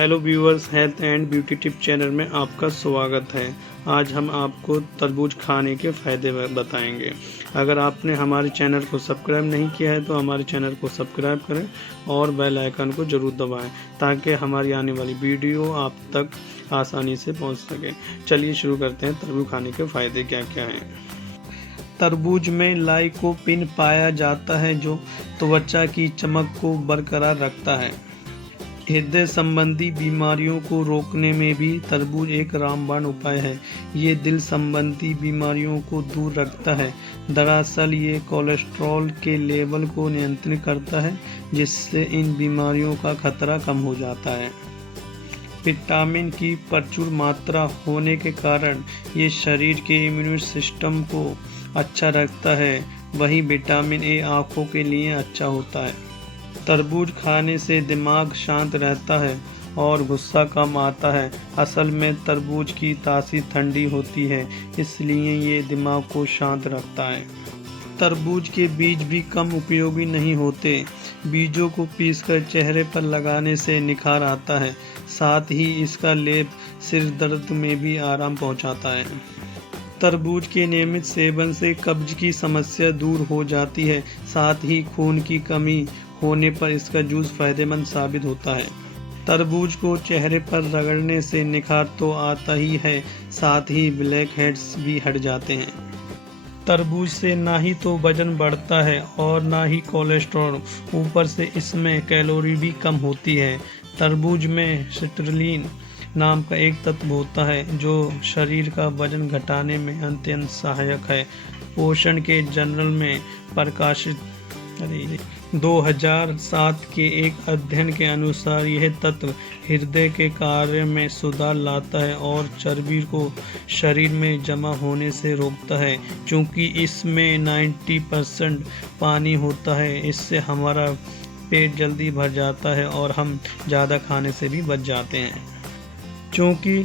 Hello viewers, health and beauty tip channel में आपका स्वागत है। आज हम आपको तरबूज खाने के फ़ायदे बताएंगे। अगर आपने हमारे चैनल को सब्सक्राइब नहीं किया है तो हमारे चैनल को सब्सक्राइब करें और बेल आइकन को ज़रूर दबाएं ताकि हमारी आने वाली वीडियो आप तक आसानी से पहुंच सके। चलिए शुरू करते हैं। तरबूज खाने के फ़ायदे क्या क्या हैं। तरबूज में लाइकोपीन पाया जाता है जो त्वचा की चमक को बरकरार रखता है। हृदय संबंधी बीमारियों को रोकने में भी तरबूज एक रामबाण उपाय है। ये दिल संबंधी बीमारियों को दूर रखता है। दरअसल ये कोलेस्ट्रॉल के लेवल को नियंत्रित करता है जिससे इन बीमारियों का खतरा कम हो जाता है। विटामिन की प्रचुर मात्रा होने के कारण ये शरीर के इम्यून सिस्टम को अच्छा रखता है। वहीं विटामिन ए आँखों के लिए अच्छा होता है। तरबूज खाने से दिमाग शांत रहता है और गुस्सा कम आता है। असल में तरबूज की तासीर ठंडी होती है, इसलिए ये दिमाग को शांत रखता है। तरबूज के बीज भी कम उपयोगी नहीं होते। बीजों को पीसकर चेहरे पर लगाने से निखार आता है। साथ ही इसका लेप सिर दर्द में भी आराम पहुंचाता है। तरबूज के नियमित सेवन से कब्ज की समस्या दूर हो जाती है। साथ ही खून की कमी होने पर इसका जूस फायदेमंद साबित होता है। तरबूज को चेहरे पर रगड़ने से निखार तो आता ही है, साथ ही ब्लैक हेड्स भी हट जाते हैं। तरबूज से ना ही तो वजन बढ़ता है और ना ही कोलेस्ट्रॉल, ऊपर से इसमें कैलोरी भी कम होती है। तरबूज में सिट्रुलिन नाम का एक तत्व होता है जो शरीर का वजन घटाने में अत्यंत सहायक है। पोषण के जर्नल में प्रकाशित 2007 के एक अध्ययन के अनुसार यह तत्व हृदय के कार्य में सुधार लाता है और चर्बी को शरीर में जमा होने से रोकता है। क्योंकि इसमें 90% पानी होता है, इससे हमारा पेट जल्दी भर जाता है और हम ज़्यादा खाने से भी बच जाते हैं। क्योंकि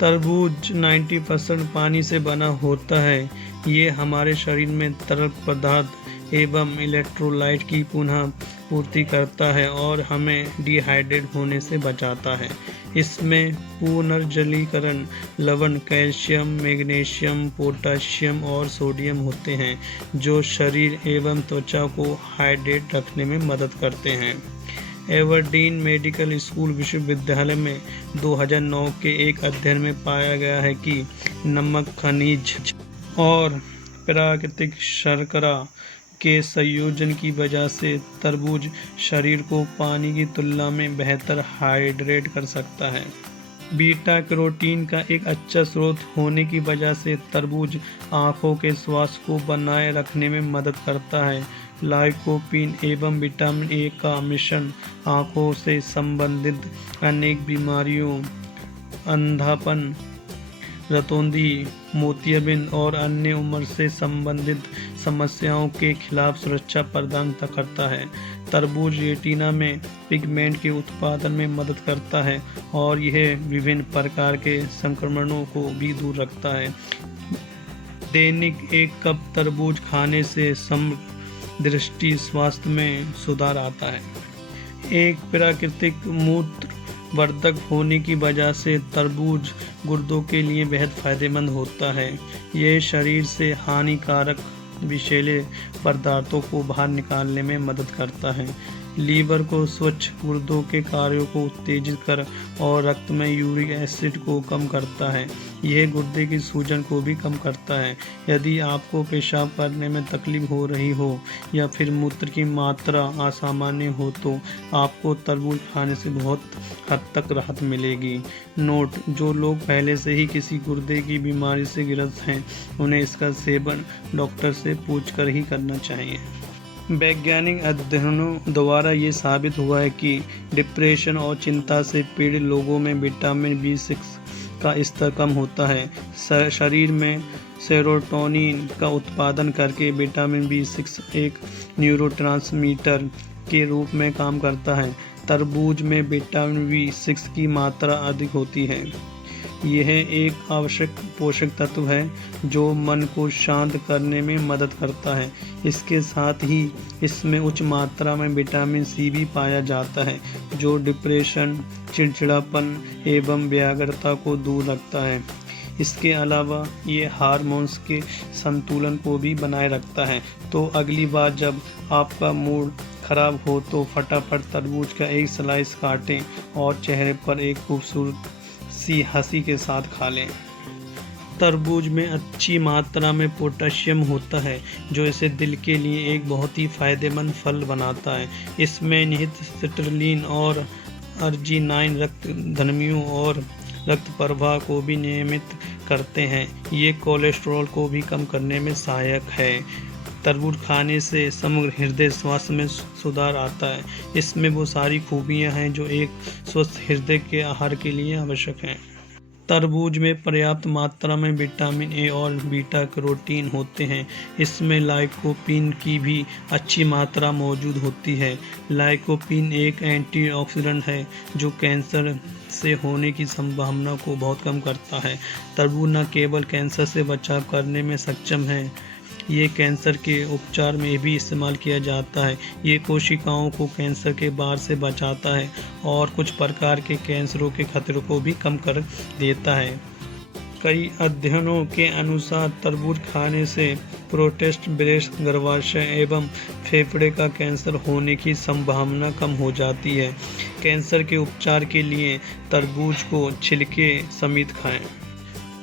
तरबूज 90% पानी से बना होता है, ये हमारे शरीर में तरल पदार्थ एवं इलेक्ट्रोलाइट की पुनः पूर्ति करता है और हमें डिहाइड्रेट होने से बचाता है। इसमें पुनर्जलीकरण लवण कैल्शियम, मैग्नीशियम, पोटाशियम और सोडियम होते हैं जो शरीर एवं त्वचा को हाइड्रेट रखने में मदद करते हैं। एवरडीन मेडिकल स्कूल विश्वविद्यालय में 2009 के एक अध्ययन में पाया गया है कि नमक, खनिज और प्राकृतिक शर्करा के संयोजन की वजह से तरबूज शरीर को पानी की तुलना में बेहतर हाइड्रेट कर सकता है। बीटा कैरोटीन का एक अच्छा स्रोत होने की वजह से तरबूज आँखों के स्वास्थ्य को बनाए रखने में मदद करता है। लाइकोपीन एवं विटामिन ए का मिश्रण आँखों से संबंधित अनेक बीमारियों, अंधापन, रतौंधी, मोतियाबिंद और अन्य उम्र से संबंधित समस्याओं के खिलाफ सुरक्षा प्रदान करता है। तरबूज रेटिना में पिगमेंट के उत्पादन में मदद करता है और यह विभिन्न प्रकार के संक्रमणों को भी दूर रखता है। दैनिक 1 कप तरबूज खाने से समग्र दृष्टि स्वास्थ्य में सुधार आता है। एक प्राकृतिक मूत्र वर्धक होने की वजह से तरबूज गुर्दों के लिए बेहद फायदेमंद होता है। यह शरीर से हानिकारक विषैले पदार्थों को बाहर निकालने में मदद करता है। लीवर को स्वच्छ, गुर्दों के कार्यों को उत्तेजित कर और रक्त में यूरिक एसिड को कम करता है। यह गुर्दे की सूजन को भी कम करता है। यदि आपको पेशाब करने में तकलीफ हो रही हो या फिर मूत्र की मात्रा असामान्य हो तो आपको तरबूज खाने से बहुत हद तक राहत मिलेगी। नोट: जो लोग पहले से ही किसी गुर्दे की बीमारी से ग्रस्त हैं उन्हें इसका सेवन डॉक्टर से पूछकर ही करना चाहिए। वैज्ञानिक अध्ययनों द्वारा ये साबित हुआ है कि डिप्रेशन और चिंता से पीड़ित लोगों में विटामिन B6 का स्तर कम होता है। शरीर में सेरोटोनिन का उत्पादन करके विटामिन B6 एक न्यूरोट्रांसमीटर के रूप में काम करता है। तरबूज में विटामिन B6 की मात्रा अधिक होती है। यह एक आवश्यक पोषक तत्व है जो मन को शांत करने में मदद करता है। इसके साथ ही इसमें उच्च मात्रा में विटामिन सी भी पाया जाता है जो डिप्रेशन, चिड़चिड़ापन एवं व्याकुलता को दूर रखता है। इसके अलावा ये हार्मोन्स के संतुलन को भी बनाए रखता है। तो अगली बार जब आपका मूड खराब हो तो फटाफट तरबूज का एक स्लाइस काटें और चेहरे पर एक खूबसूरत सी हंसी के साथ खा लें। तरबूज में अच्छी मात्रा में पोटेशियम होता है जो इसे दिल के लिए एक बहुत ही फायदेमंद फल बनाता है। इसमें निहित सिट्रुलिन और अर्जिनाइन रक्त धमनियों और रक्त प्रवाह को भी नियमित करते हैं। ये कोलेस्ट्रॉल को भी कम करने में सहायक है। तरबूज खाने से समग्र हृदय स्वास्थ्य में सुधार आता है। इसमें वो सारी खूबियां हैं जो एक स्वस्थ हृदय के आहार के लिए आवश्यक हैं। तरबूज में पर्याप्त मात्रा में विटामिन ए और बीटा कैरोटीन होते हैं। इसमें लाइकोपीन की भी अच्छी मात्रा मौजूद होती है। लाइकोपीन एक एंटीऑक्सीडेंट है जो कैंसर से होने की संभावना को बहुत कम करता है। तरबूज न केवल कैंसर से बचाव करने में सक्षम है, ये कैंसर के उपचार में भी इस्तेमाल किया जाता है। ये कोशिकाओं को कैंसर के बाढ़ से बचाता है और कुछ प्रकार के कैंसरों के खतरे को भी कम कर देता है। कई अध्ययनों के अनुसार तरबूज खाने से प्रोस्टेट, ब्रेस्ट, गर्भाशय एवं फेफड़े का कैंसर होने की संभावना कम हो जाती है। कैंसर के उपचार के लिए तरबूज को छिलके समेत खाएं।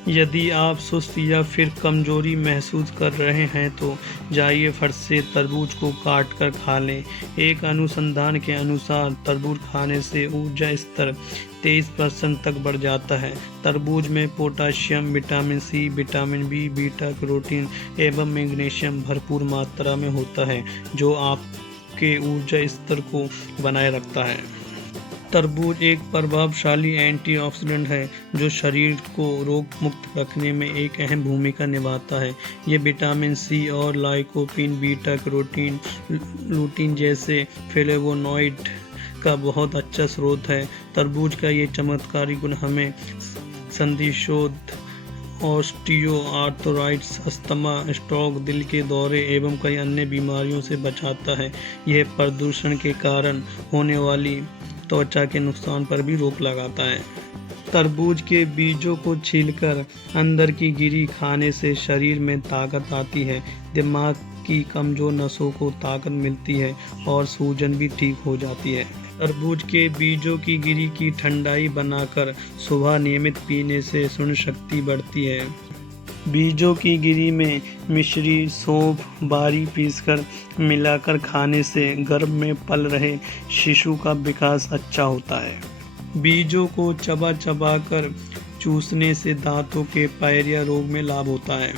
यदि आप सुस्त या फिर कमजोरी महसूस कर रहे हैं तो जाइए फट से तरबूज को काट कर खा लें। एक अनुसंधान के अनुसार तरबूज खाने से ऊर्जा स्तर 23% तक बढ़ जाता है। तरबूज में potassium, vitamin C, vitamin B, beta carotene एवं मैग्नीशियम भरपूर मात्रा में होता है जो आपके ऊर्जा स्तर को बनाए रखता है। तरबूज एक प्रभावशाली एंटीऑक्सीडेंट है जो शरीर को रोग मुक्त रखने में एक अहम भूमिका निभाता है। ये विटामिन सी और लाइकोपीन, बीटा कैरोटीन, लुटीन जैसे फ्लेवोनॉइड का बहुत अच्छा स्रोत है। तरबूज का ये चमत्कारी गुण हमें संधिशोथ, ऑस्टियोआर्थराइटिस, अस्थमा, स्ट्रोक, दिल के दौरे एवं कई अन्य बीमारियों से बचाता है। यह प्रदूषण के कारण होने वाली त्वचा के नुकसान पर भी रोक लगाता है। तरबूज के बीजों को छीलकर अंदर की गिरी खाने से शरीर में ताकत आती है, दिमाग की कमजोर नसों को ताकत मिलती है और सूजन भी ठीक हो जाती है। तरबूज के बीजों की गिरी की ठंडाई बनाकर सुबह नियमित पीने से स्मरण शक्ति बढ़ती है। बीजों की गिरी में मिश्री, सौंफ, बारी पीसकर मिलाकर खाने से गर्भ में पल रहे शिशु का विकास अच्छा होता है। बीजों को चबा चबा कर चूसने से दांतों के पायरिया रोग में लाभ होता है।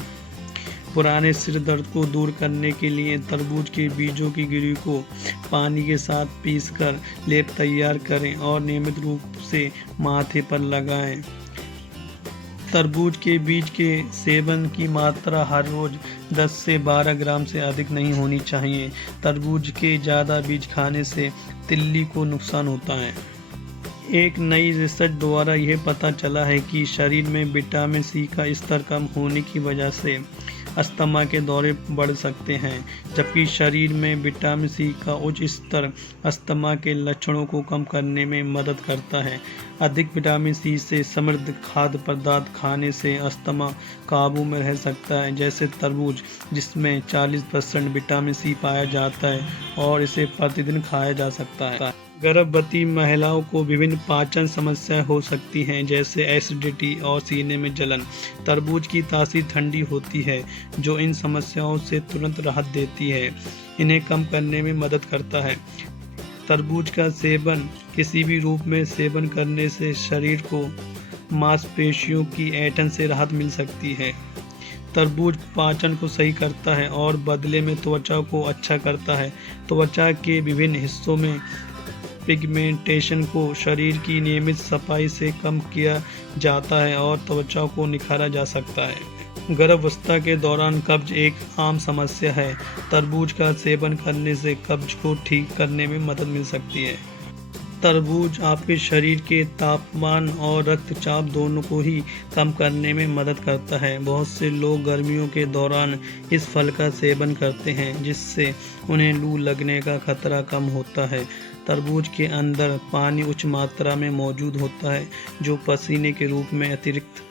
पुराने सिर दर्द को दूर करने के लिए तरबूज के बीजों की गिरी को पानी के साथ पीसकर लेप तैयार करें और नियमित रूप से माथे पर लगाएं। तरबूज के बीज के सेवन की मात्रा हर रोज 10 से 12 ग्राम से अधिक नहीं होनी चाहिए। तरबूज के ज़्यादा बीज खाने से तिल्ली को नुकसान होता है। एक नई रिसर्च द्वारा यह पता चला है कि शरीर में विटामिन सी का स्तर कम होने की वजह से अस्थमा के दौरे बढ़ सकते हैं, जबकि शरीर में विटामिन सी का उच्च स्तर अस्थमा के लक्षणों को कम करने में मदद करता है। अधिक विटामिन सी से समृद्ध खाद्य पदार्थ खाने से अस्थमा काबू में रह सकता है, जैसे तरबूज जिसमें 40% विटामिन सी पाया जाता है और इसे प्रतिदिन खाया जा सकता है। गर्भवती महिलाओं को विभिन्न पाचन समस्याएं हो सकती हैं, जैसे एसिडिटी और सीने में जलन। तरबूज की तासीर ठंडी होती है जो इन समस्याओं से तुरंत राहत देती है, इन्हें कम करने में मदद करता है। तरबूज का सेवन किसी भी रूप में सेवन करने से शरीर को मांसपेशियों की ऐंठन से राहत मिल सकती है। तरबूज पाचन को सही करता है और बदले में त्वचा को अच्छा करता है। त्वचा के विभिन्न हिस्सों में पिगमेंटेशन को शरीर की नियमित सफाई से कम किया जाता है और त्वचा को निखारा जा सकता है। गर्भावस्था के दौरान कब्ज एक आम समस्या है। तरबूज का सेवन करने से कब्ज को ठीक करने में मदद मिल सकती है। तरबूज आपके शरीर के तापमान और रक्तचाप दोनों को ही कम करने में मदद करता है। बहुत से लोग गर्मियों के दौरान इस फल का सेवन करते हैं, जिससे उन्हें लू लगने का खतरा कम होता है। तरबूज के अंदर पानी उच्च मात्रा में मौजूद होता है, जो पसीने के रूप में अतिरिक्त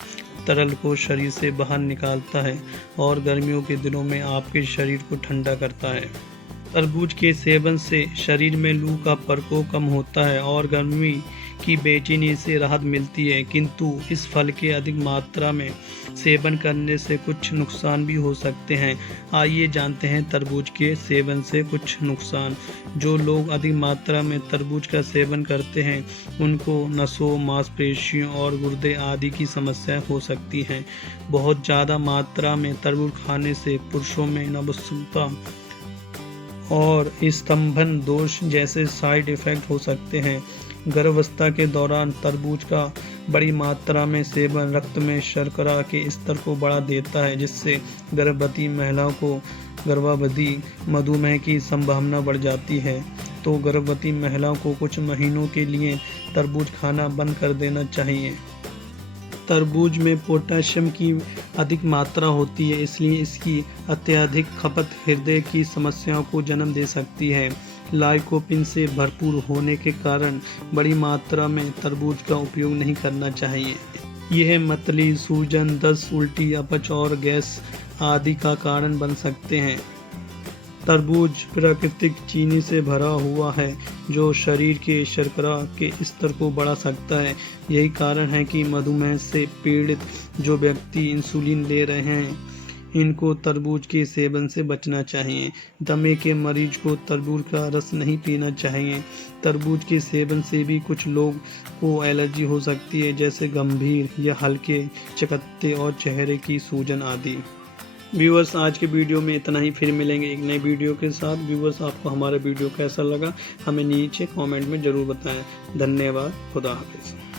तरल को शरीर से बाहर निकालता है और गर्मियों के दिनों में आपके शरीर को ठंडा करता है। तरबूज के सेवन से शरीर में लू का प्रकोप कम होता है और गर्मी की बेचैनी से राहत मिलती है, किंतु इस फल के अधिक मात्रा में सेवन करने से कुछ नुकसान भी हो सकते हैं। आइए जानते हैं तरबूज के सेवन से कुछ नुकसान। जो लोग अधिक मात्रा में तरबूज का सेवन करते हैं, उनको नसों, मांसपेशियों और गुर्दे आदि की समस्याएं हो सकती हैं। बहुत ज़्यादा मात्रा में तरबूज खाने से पुरुषों में नपुंसकता और स्तंभन दोष जैसे साइड इफ़ेक्ट हो सकते हैं। गर्भावस्था के दौरान तरबूज का बड़ी मात्रा में सेवन रक्त में शर्करा के स्तर को बढ़ा देता है, जिससे गर्भवती महिलाओं को गर्भावधि मधुमेह की संभावना बढ़ जाती है। तो गर्भवती महिलाओं को कुछ महीनों के लिए तरबूज खाना बंद कर देना चाहिए। तरबूज में पोटेशियम की अधिक मात्रा होती है, इसलिए इसकी अत्यधिक खपत हृदय की समस्याओं को जन्म दे सकती है। लाइकोपिन से भरपूर होने के कारण बड़ी मात्रा में तरबूज का उपयोग नहीं करना चाहिए। यह मतली, सूजन, दस्त, उल्टी, अपच और गैस आदि का कारण बन सकते हैं। तरबूज प्राकृतिक चीनी से भरा हुआ है, जो शरीर के शर्करा के स्तर को बढ़ा सकता है। यही कारण है कि मधुमेह से पीड़ित जो व्यक्ति इंसुलिन ले रहे हैं, इनको तरबूज के सेवन से बचना चाहिए। दमे के मरीज को तरबूज का रस नहीं पीना चाहिए। तरबूज के सेवन से भी कुछ लोग को एलर्जी हो सकती है, जैसे गंभीर या हल्के चकत्ते और चेहरे की सूजन आदि। व्यूअर्स, आज के वीडियो में इतना ही। फिर मिलेंगे एक नए वीडियो के साथ। व्यूअर्स, आपको हमारा वीडियो कैसा लगा हमें नीचे कमेंट में ज़रूर बताएं। धन्यवाद। खुदा हाफिज़।